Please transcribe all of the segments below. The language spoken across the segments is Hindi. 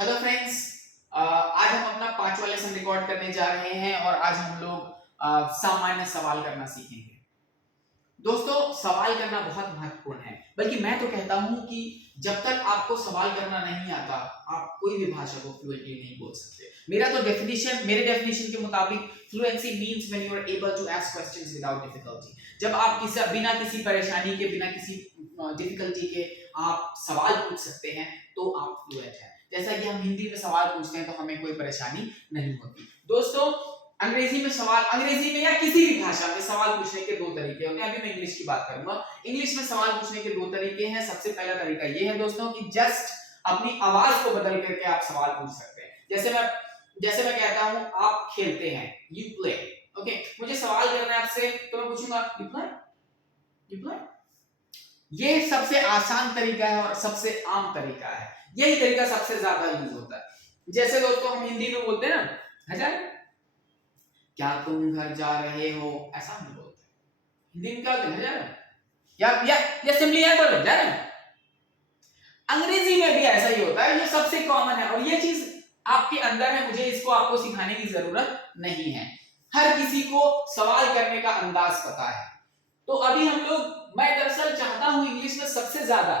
हेलो फ्रेंड्स, आज हम अपना 5वां लेसन रिकॉर्ड करने जा रहे हैं और आज हम लोग सामान्य सवाल करना सीखेंगे। दोस्तों, सवाल करना बहुत महत्वपूर्ण है, बल्कि मैं तो कहता हूं कि जब तक आपको सवाल करना नहीं आता, आप कोई भी भाषा को फ्लुएंटली नहीं बोल सकते। मेरे डेफिनेशन के मुताबिक fluency means when you are able to ask questions without difficulty. जब आप बिना किसी परेशानी के, बिना किसी डिफिकल्टी के आप सवाल पूछ सकते हैं, तो आप फ्लुएंट हैं। जैसा कि हम हिंदी में सवाल पूछते हैं तो हमें कोई परेशानी नहीं होती। दोस्तों, अंग्रेजी में या किसी भी भाषा में सवाल पूछने के दो तरीके होते हैं। अभी मैं इंग्लिश की बात करूंगा। इंग्लिश में सवाल पूछने के दो तरीके हैं। सबसे पहला तरीका ये है दोस्तों कि जस्ट अपनी आवाज को बदल करके आप सवाल पूछ सकते हैं। जैसे मैं कहता हूं आप खेलते हैं, यू प्ले। ओके, मुझे सवाल करना है आपसे, तो मैं पूछूंगा यू प्ले, यू प्ले। ये सबसे आसान तरीका है और सबसे आम तरीका है। यही तरीका सबसे ज्यादा यूज होता है। जैसे दोस्तों हम हिंदी में बोलते हैं ना, हजार क्या तुम घर जा रहे हो, ऐसा हम बोलते हैं। हिंदी में क्या बोलते हैं, जा रहे हो, या सिंपली यह बोलो जा रहे हो। अंग्रेजी में भी ऐसा ही होता है। ये सबसे कॉमन है और ये चीज आपके अंदर है। मुझे इसको आपको सिखाने की जरूरत नहीं है। हर किसी को सवाल करने का अंदाज पता है। तो अभी मैं दरअसल चाहता हूं इंग्लिश में सबसे ज्यादा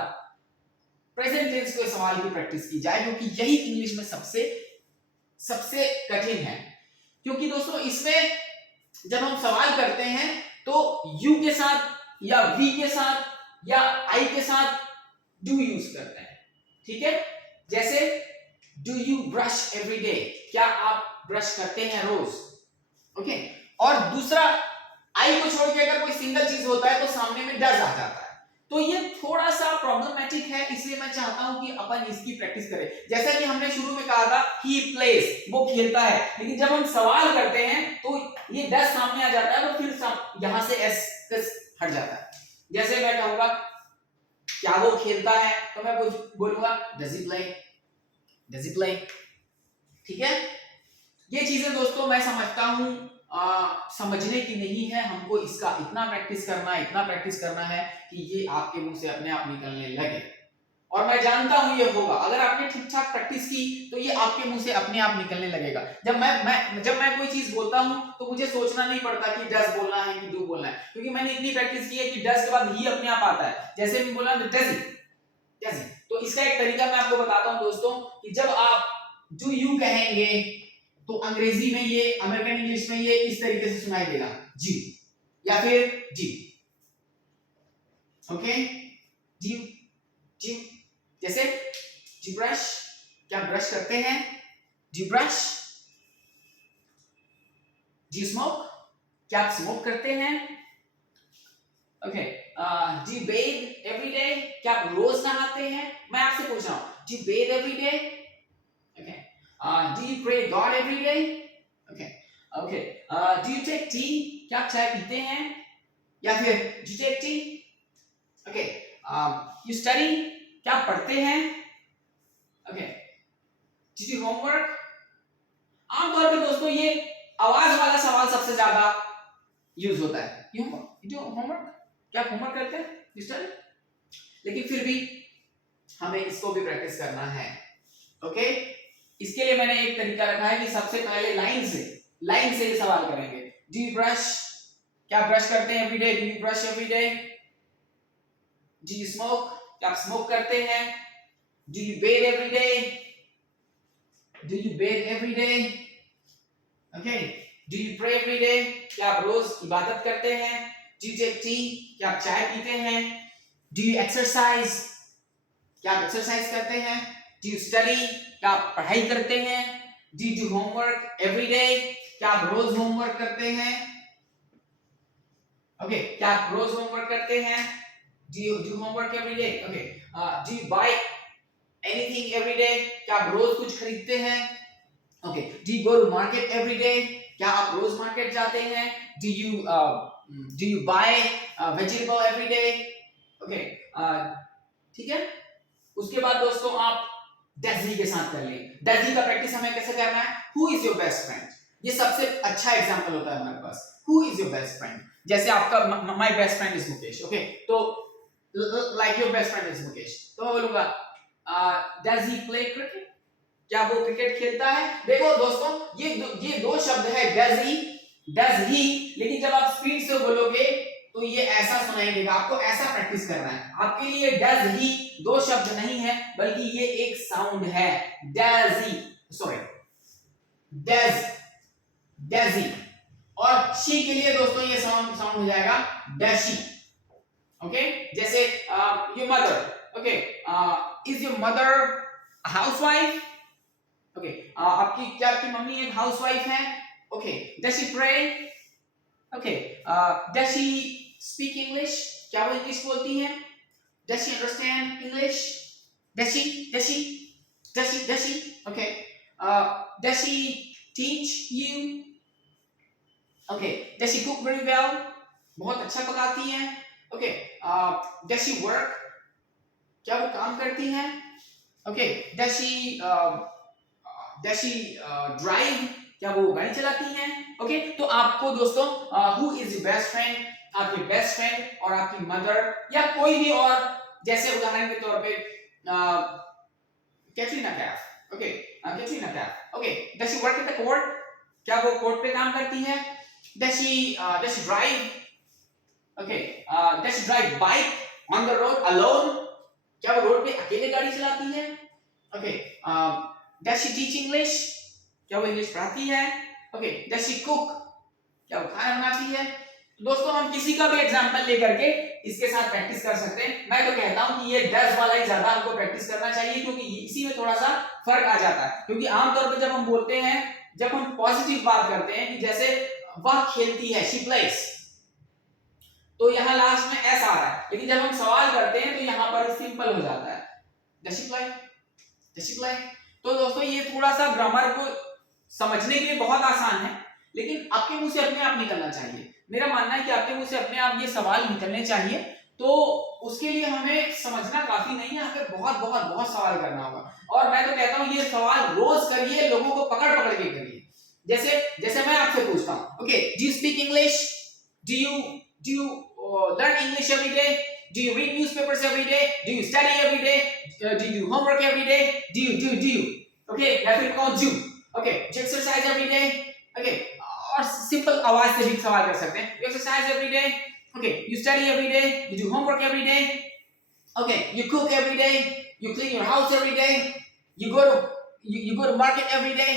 प्रेजेंट टेंस के सवाल की प्रैक्टिस की जाए, क्योंकि यही इंग्लिश में सबसे कठिन है। क्योंकि दोस्तों इसमें जब हम सवाल करते हैं तो यू के साथ या वी के साथ या आई के साथ डू यूज करते हैं। ठीक है, जैसे do you brush every day, क्या आप ब्रश करते हैं रोज। ओके, और दूसरा आई को छोड़ के अगर कोई सिंगल चीज होता है तो सामने में डज आ जाता है। तो ये थोड़ा सा प्रॉब्लमेटिक है, इसलिए मैं चाहता हूं कि अपन इसकी प्रैक्टिस करें। जैसा कि हमने शुरू में कहा था, ही प्लेस, वो खेलता है, लेकिन जब हम सवाल करते हैं तो ये डज सामने आ जाता है, तो फिर यहां से एस हट जाता है। जैसे मैं कहूंगा क्या वो खेलता है, तो मैं कुछ बोलूंगा does he play, does he play. ठीक है, ये चीजें दोस्तों मैं समझता हूं समझने की नहीं है। हमको इसका इतना प्रैक्टिस करना है कि ये आपके मुंह से अपने आप निकलने लगे। और मैं जानता हूं ये होगा। अगर आपने ठीक ठाक प्रैक्टिस की तो ये आपके मुंह से अपने आप निकलने लगेगा। जब मैं कोई चीज बोलता हूं तो मुझे सोचना नहीं पड़ता कि डज बोलना है कि डू बोलना है, क्योंकि मैंने इतनी प्रैक्टिस की है कि डज के बाद ही अपने आप आता है। जैसे मैं बोला डज ही। तो इसका एक तरीका मैं आपको बताता हूं दोस्तों, कि जब आप डू यू कहेंगे तो अंग्रेजी में ये, अमेरिकन इंग्लिश में ये इस तरीके से सुनाई देगा, जी, या फिर जी। ओके, जी जी। जैसे जी ब्रश, क्या ब्रश करते हैं, जी ब्रश। जी स्मोक, क्या आप स्मोक करते हैं। ओके, जी बेथ एवरी डे, क्या आप रोज नहाते हैं। मैं आपसे पूछ रहा हूं, जी bathe every day. Okay, do you pray God every day? Okay. Do you take tea? क्या आप चाय पीते हैं, या फिर do you take tea? Okay. You study? क्या आप पढ़ते हैं। Okay. Did you homework? आमतौर पे दोस्तों ये आवाज वाला सवाल सबसे ज्यादा यूज होता है। You do homework? क्या आप होमवर्क करते हैं, you study? लेकिन फिर भी हमें इसको भी प्रैक्टिस करना है। ओके, इसके लिए मैंने एक तरीका रखा है कि सबसे पहले लाइन से ये सवाल करेंगे। डू यू ब्रश, क्या ब्रश करते हैं every day, do you brush every day. Do you smoke, क्या आप स्मोक करते हैं। Do you bathe every day, do you bathe every day. Okay, do you pray every day, क्या आप रोज इबादत करते हैं। डू यू टेक टी, क्या आप चाय पीते हैं। डू यू एक्सरसाइज, क्या आप एक्सरसाइज करते हैं। डू यू स्टडी, क्या आप पढ़ाई करते हैं। Do you do homework every day, क्या आप रोज होमवर्क करते हैं। ओके, क्या आप रोज होमवर्क करते हैं। Do you do homework every day. Okay, do you buy anything every day, क्या आप रोज कुछ खरीदते हैं। Okay, do you go to market every day, क्या आप रोज मार्केट जाते हैं। Do you buy vegetable every day. Okay, ठीक है। उसके बाद दोस्तों आप डैजी के साथ कर लें। डैजी का प्रैक्टिस हमें कैसे करना है, who is your best friend. ये सबसे अच्छा एग्जांपल होता है हमारे पास, who is your best friend. जैसे आपका my best friend is Mukesh. Okay, तो like your best friend is Mukesh, तो मैं बोलूंगा डज ही प्ले क्रिकेट, क्या वो क्रिकेट खेलता है? देखो दोस्तों, ये दो शब्द है डज ही, लेकिन जब आप स्पीड से बोलोगे तो ये ऐसा सुनाई देगा। आपको ऐसा प्रैक्टिस करना है। आपके लिए डज ही दो शब्द नहीं है, बल्कि ये एक साउंड है, does he, sorry does he. और शी के लिए दोस्तों ये साउंड हो जाएगा डशी। ओके, जैसे your mother, okay, is your mother housewife? Okay, आपकी मम्मी एक हाउसवाइफ है? Okay, does she pray? Okay, does she speak English? क्या वो इंग्लिश बोलती है? Does she understand English? Does she? Okay, does she teach you? Okay, does she cook very well? बहुत अच्छा पकाती है। Okay, does she work? क्या वो काम करती है? Okay, does she drive? क्या वो गाड़ी चलाती हैं? ओके, तो आपको दोस्तों who is your best friend, आपके बेस्ट फ्रेंड और आपकी मदर या कोई भी और, जैसे उदाहरण के तौर पे Katrina Kaif. Okay, Katrina Kaif. Okay, does she work at the court? क्या वो कोर्ट पे काम करती है? Does she drive? Okay, does she drive bike on the road alone? क्या वो रोड पे अकेले गाड़ी चलाती है? Okay, does she teach English? क्या वो इंग्लिश पढ़ाती है? Okay, does she cook? क्या वो खाना बनाती है? तो दोस्तों हम किसी का भी एग्जांपल लेकर के इसके साथ प्रैक्टिस कर सकते हैं। मैं तो कहता हूं कि ये डज वाला ही ज्यादा हमको प्रैक्टिस करना चाहिए, क्योंकि इसी में थोड़ा सा फर्क आ जाता है। क्योंकि आमतौर पर जब हम बोलते हैं, जब हम पॉजिटिव बात करते हैं कि जैसे वह खेलती है, शी प्लेज, तो यहाँ लास्ट में एस आ रहा है, लेकिन जब हम सवाल करते हैं तो यहाँ पर सिंपल हो जाता है, does she play? Does she play? तो दोस्तों ये थोड़ा सा ग्रामर को समझने के लिए बहुत आसान है, लेकिन आपके मुंह से अपने आप निकलना चाहिए। मेरा मानना है कि आपके मुंह से अपने आप ये सवाल निकलने चाहिए, तो उसके लिए हमें समझना काफी नहीं है, यहाँ पे बहुत सवाल करना होगा। और मैं तो कहता हूँ ये सवाल रोज करिए, लोगों को पकड़ के करिए। जैसे मैं आपसे पूछता हूँ, okay, do you speak English? Do you learn English every day? Do you read newspapers every day? Do you study every day? Do you do homework every day? Do you? Okay, या फिर कौन do? Okay, do you exercise every day? Okay, और सिंपल आवाज से भी सवाल कर सकते हैं। You exercise every day? Okay, you study every day? You do homework every day? Okay, you cook every day? You clean your house every day? You go to market every day?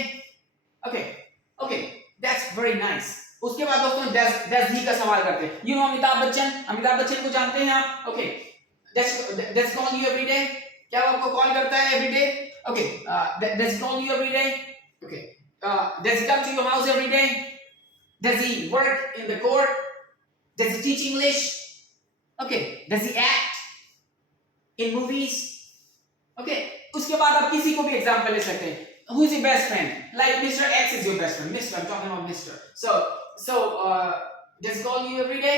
Okay, that's very nice. उसके बाद दोस्तों डज ही का सवाल करते हैं। यू नो अमिताभ बच्चन को जानते हैं आप? Okay, does call you every day? क्या वो आपको कॉल करता है every day? Okay, does call you every day? Okay, does come to your house every day? Does he work in the court? Does he teach English? Okay, does he act in movies? Okay, उसके बाद आप किसी को भी एग्जांपल ले सकते हैं। Who is your best friend? Like Mr. X is your best friend. Mr. I'm talking about Mr. So does he call you every day?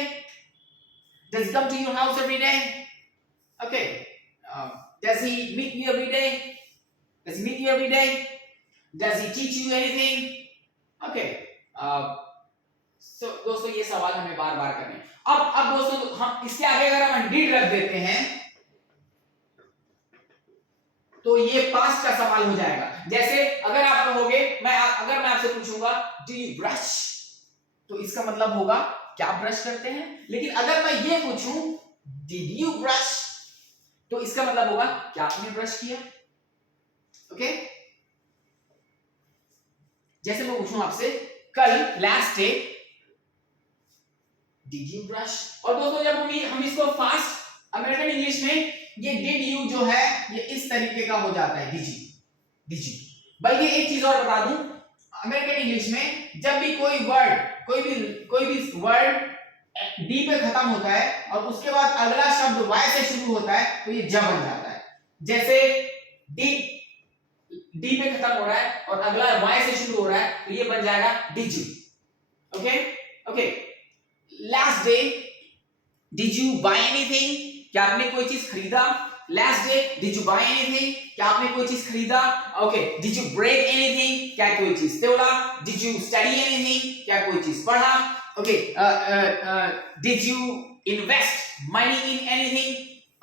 Does he come to your house every day? Okay. Does he meet you every day? Does he meet you every day? Does he teach you anything? Okay. So दोस्तों ये सवाल हमें बार-बार करने। अब दोस्तों हम इसके आगे अगर हम did रख देते हैं, तो ये पास्ट का सवाल हो जाएगा। जैसे अगर आप कहोगे, अगर मैं आपसे पूछूंगा डू यू ब्रश, तो इसका मतलब होगा क्या आप ब्रश करते हैं। लेकिन अगर मैं ये पूछूं डिड यू ब्रश, तो इसका मतलब होगा क्या आपने ब्रश किया। ओके, जैसे मैं पूछूं आपसे कल last day did you brush, और दोस्तों जब हम इसको फास्ट अमेरिकन इंग्लिश में ये डिड यू जो है ये इस तरीके का हो जाता है, डिड यू। बल्कि एक चीज और बता दूं, अमेरिकन इंग्लिश में जब भी कोई भी वर्ड डी पे खत्म होता है और उसके बाद अगला शब्द वाई से शुरू होता है, तो ये ज बन जाता है। जैसे डी पे खत्म हो रहा है और अगला वाई से शुरू हो रहा है, तो ये बन जाएगा did you. Okay, last day did you buy anything, क्या आपने कोई चीज खरीदा। Last day did you buy anything, क्या आपने कोई चीज खरीदा। Okay, did you break anything, क्या कोई चीज तोड़ा। डिड यू स्टडी एनीथिंग, क्या कोई चीज पढ़ा। Okay, did you invest money in anything,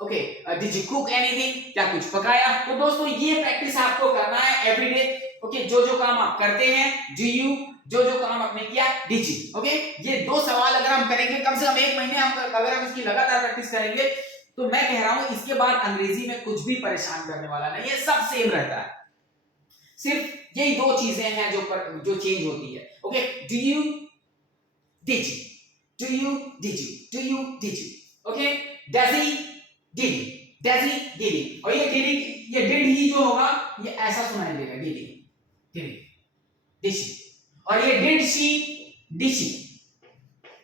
okay, did you cook anything, क्या कुछ पकाया? तो दोस्तों ये प्रैक्टिस आपको करना है एवरीडे। ओके, जो जो काम आप करते हैं, डू यू, जो जो काम आपने किया, डिड यू। ओके, ये 2 सवाल अगर हम करेंगे कम से कम 1 महीने, हम अगर हम इसकी लगातार प्रैक्टिस करेंगे, तो मैं कह रहा हूं इसके बाद अंग्रेजी में कुछ भी परेशान करने वाला नहीं है, सब सेम रहता है। सिर्फ यही 2 चीजें हैं जो चेंज होती है। Okay, do you, did you, do you, did you, do you, did you. Okay, does he, did he, does he, did he. और ये डिड ही जो होगा ये ऐसा सुनाई देगा, did he, did he, did she. और ये did she, did she.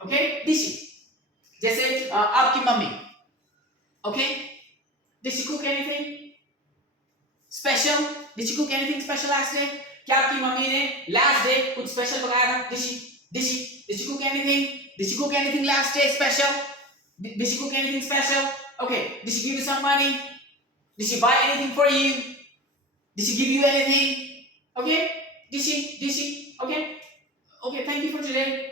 Okay, did she. जैसे आपकी mummy, okay, did she cook anything special, did she cook anything special last day? क्या आपकी मम्मी ने लास्ट डे कुछ स्पेशल पकाया था? Did she cook anything? Did she cook anything last day special? Did she cook anything special? Okay. Did she give you some money? Did she buy anything for you? Did she give you anything? Okay. Did she? Okay. Okay. Thank you for today.